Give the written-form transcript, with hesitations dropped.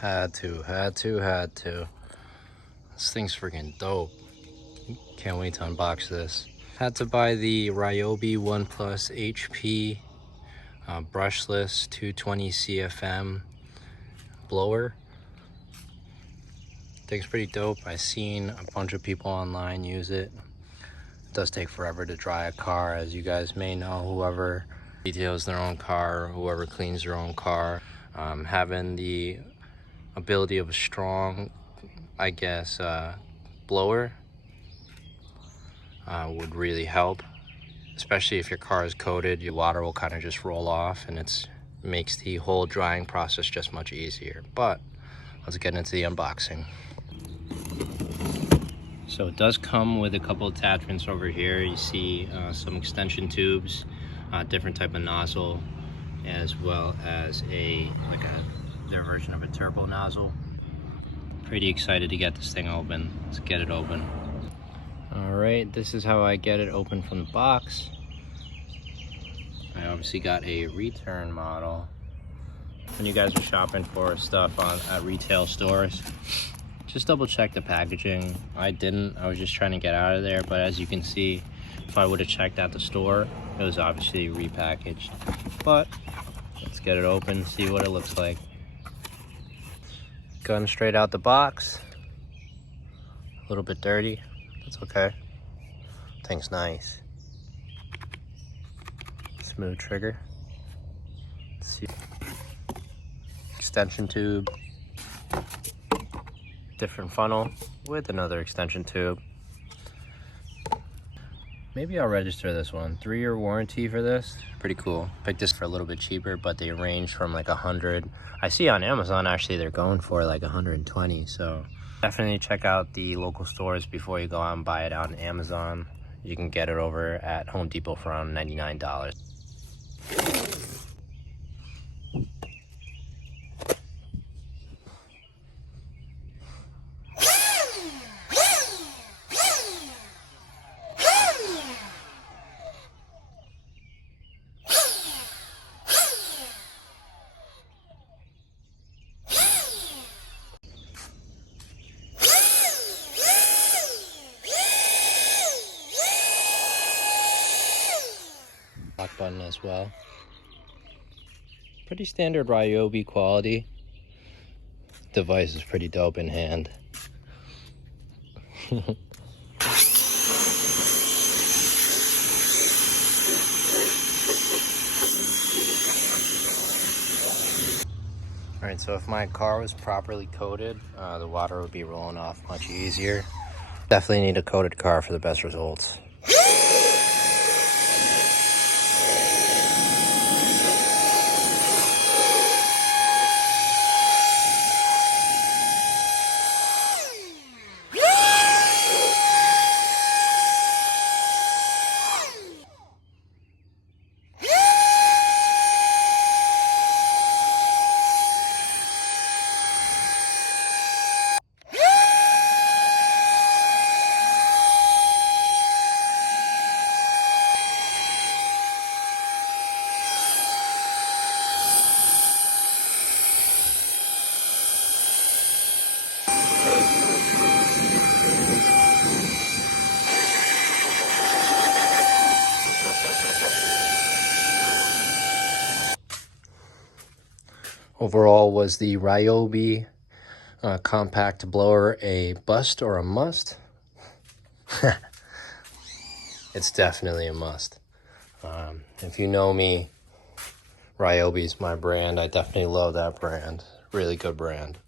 Had to. This thing's freaking dope. Can't wait to unbox this. Had to buy the RYOBI 1 Plus HP brushless 220 CFM blower. Thing's pretty dope. I've seen a bunch of people online use it. It does take forever to dry a car, as you guys may know. Whoever details their own car, whoever cleans their own car, having the ability of a strong, I guess, blower would really help, especially if your car is coated. Your water will kind of just roll off, and it makes the whole drying process just much easier. But let's get into the unboxing. So it does come with a couple attachments over here. You see some extension tubes, different type of nozzle, as well as their version of a turbo nozzle. Pretty excited to get this thing open. Let's get it open. All right, this is how I get it open from the box. I obviously got a return model. When you guys are shopping for stuff at retail stores, just double check the packaging. I didn't, I was just trying to get out of there, but as you can see, if I would have checked at the store, it was obviously repackaged. But let's get it open, see what it looks like. Gun straight out the box. A little bit dirty, that's okay. Thing's nice. Smooth trigger. Let's see. Extension tube. Different funnel with another extension tube. Maybe I'll register this one. 3-year warranty for this. Pretty cool. Picked this for a little bit cheaper, but they range from like 100. I see on Amazon actually they're going for like 120. So definitely check out the local stores before you go out and buy it out on Amazon. You can get it over at Home Depot for around $99. Lock button as well. Pretty standard RYOBI quality. Device is pretty dope in hand. Alright, so if my car was properly coated, the water would be rolling off much easier. Definitely need a coated car for the best results. Overall, was the RYOBI compact blower a bust or a must? It's definitely a must. If you know me, RYOBI is my brand. I definitely love that brand. Really good brand.